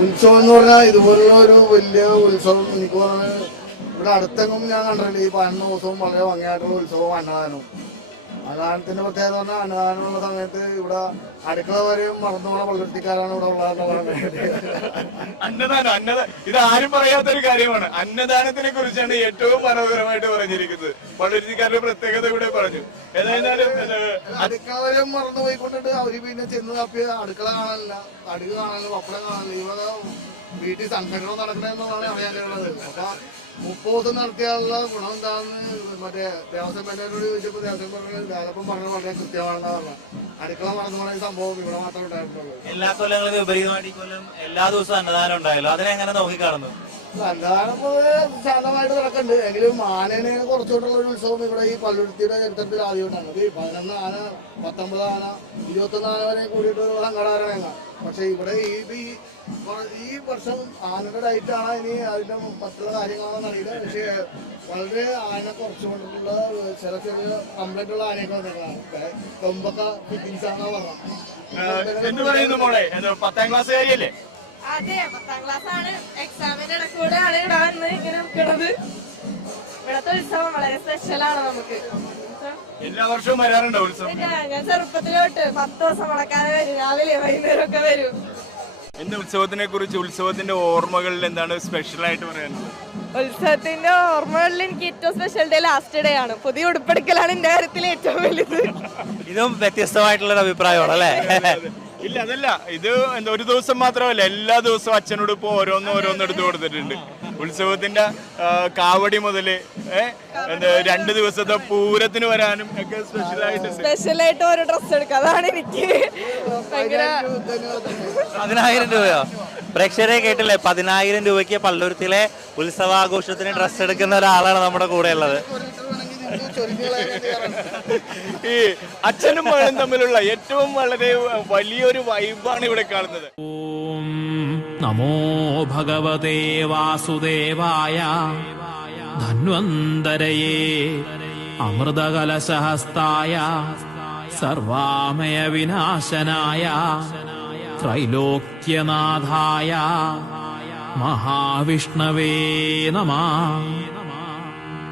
ഉത്സവം എന്ന് പറഞ്ഞാൽ ഇതുപോലുള്ള ഒരു വലിയ ഉത്സവം എനിക്ക് പറഞ്ഞാൽ ഇവിടെ അടുത്തെങ്ങും ഞാൻ കണ്ടിട്ടില്ല. ഈ 11 ദിവസവും വളരെ ഭംഗിയായിട്ടുള്ള ഉത്സവം അന്നദാനവും. അന്നദാനത്തിന്റെ പ്രത്യേകത പറഞ്ഞാൽ അന്നദാനമുള്ള സമയത്ത് ഇവിടെ അടുക്കള വരെയും മറന്നു പോണ പള്ളിക്കാരാണ് ഇവിടെ ഉള്ളതെന്ന് പറയുന്നത്. ഇത് ആരും പറയാത്തൊരു കാര്യമാണ്. അന്നദാനത്തിനെ കുറിച്ചാണ് ഏറ്റവും മനോഹരമായിട്ട് പറഞ്ഞിരിക്കുന്നത്. പള്ളിക്കാരുടെ പ്രത്യേകത ഇവിടെ പറഞ്ഞു. ഏതായാലും അടുക്കള വരെയും മറന്നു പോയിക്കൊണ്ടിട്ട് അവര് പിന്നെ ചെന്ന് തപ്പിയ അടുക്കള കാണാനില്ല, കടുക് കാണാനില്ല, പപ്പടം കാണാനില്ല. ഇവിടെ വീട്ടിൽ സംഘടന നടക്കണമെന്നാണ് അറിയാനുള്ളത്. അപ്പൊ 30 ദിവസം നടത്തിയാലുള്ള ഗുണം എന്താണെന്ന് മറ്റേ ദേവസ്വം മേനോട് ചോദിച്ചപ്പോൾ ദേവസ്വം പറഞ്ഞത് വളരെ കൃത്യമാണെന്നാ പറഞ്ഞത്. അടുക്കള മറന്നു പോയ സംഭവം ഇവിടെ മാത്രമേ ഉണ്ടായിട്ടുള്ളൂ. എല്ലാ കൊല്ലങ്ങളും വിപരീതമായിട്ട് ഈ കൊല്ലം എല്ലാ ദിവസവും അന്നദാനം ഉണ്ടായല്ലോ, അതിനെങ്ങനെ നോക്കിക്കാണുന്നു? അന്നദാനം പൊതുവെ ശാന്തമായിട്ട് നടക്കുന്നുണ്ട്. എങ്കിലും ആനേനെ കുറച്ചുകൊണ്ടുള്ള ഒരു ഉത്സവം ഇവിടെ ഈ പള്ളുരുത്തിയുടെ ചരിത്രത്തിൽ ആദ്യമായിട്ടാണ്. ഈ 11 ആന, 19 ആന, 21 ആന വരെ കൂടിയിട്ട് ഒരു സംഘടന. പക്ഷെ ഇവിടെ ഈ വർഷം ആനയുടെ ഡയറ്റാണ് ഇനി അതിന്റെ മറ്റുള്ള കാര്യങ്ങളാണെന്ന് അറിയില്ല. പക്ഷെ വളരെ ആന കുറച്ചുകൊണ്ടുള്ള ചെറിയ കംപ്ലൈന്റ് ഉള്ള ആനയൊക്കെ വന്നേക്കാണ്. കൊമ്പൊക്കെ ഫിറ്റിങ്സ് ആണെന്നാ പറഞ്ഞത്. എന്ത് പറയുന്നു മോളെ? 10ാം ക്ലാസ് കാര്യല്ലേ? അതെ, 10ാം ക്ലാസ് ആണ്. എക്സാമിന്റെ ഇടക്കൂടെയാണ് ഇവിടെ വന്ന് ഇങ്ങനെ നിൽക്കുന്നത്. ഇവിടത്തെ ഉത്സവം വളരെ സ്പെഷ്യലാണ് നമുക്ക്. എല്ലാ വർഷവും വരാറുണ്ടോ ഉത്സവം? ഞാൻ ചെറുപ്പത്തിലോട്ട് 10 ദിവസം മുടക്കാതെ വരും. രാവിലെ വൈകുന്നേരം ഒക്കെ വരും. എന്റെ ഉത്സവത്തിനെ കുറിച്ച്, ഉത്സവത്തിന്റെ ഓർമ്മകളിൽ എന്താണ് സ്പെഷ്യൽ ആയിട്ട് പറയാനുള്ളത്? ഉത്സവത്തിന്റെ ഓർമ്മകളിൽ എനിക്ക് ഏറ്റവും സ്പെഷ്യൽ ഡേ ലാസ്റ്റ് ഡേ ആണ്. പുതിയ ഉടുപ്പെടുക്കലാണ് എന്റെ കാര്യത്തിൽ ഏറ്റവും വലുത്. ഇതും വ്യത്യസ്തമായിട്ടുള്ള അഭിപ്രായമാണ് അല്ലേ? ഇല്ല, അതല്ല. ഇത് ഒരു ദിവസം മാത്രമല്ല, എല്ലാ ദിവസവും അച്ഛനോട് ഇപ്പൊ ഓരോന്ന് എടുത്തു കൊടുത്തിട്ടുണ്ട്. ഉത്സവത്തിന്റെ കാവടി മുതല് 2 ദിവസത്തെ പൂരത്തിന് വരാനും ഒക്കെ സ്പെഷ്യലായിട്ട് ഓരോ ഡ്രസ് എടുക്കുക. അതാണ് എനിക്ക് ഭയങ്കര. 10,000 രൂപയോ? പ്രേക്ഷകരെ കേട്ടില്ലേ? 10,000 രൂപയ്ക്ക് പള്ളുരുത്തിലെ ഉത്സവാഘോഷത്തിന് ഡ്രസ്സ് എടുക്കുന്ന ഒരാളാണ് നമ്മുടെ കൂടെ ഉള്ളത്. ഈ അച്ഛനും മകളും തമ്മിലുള്ള ഏറ്റവും വളരെ വലിയൊരു വൈബാണ് ഇവിടെ കാണുന്നത്. ഓം നമോ ഭഗവതേ വാസുദേവായ ധന്വന്തരയേ അമൃതകലശഹസ്തായ സർവാമയ വിനാശനായ ത്രൈലോക്യനാഥായ മഹാവിഷ്ണവേ നമഃ.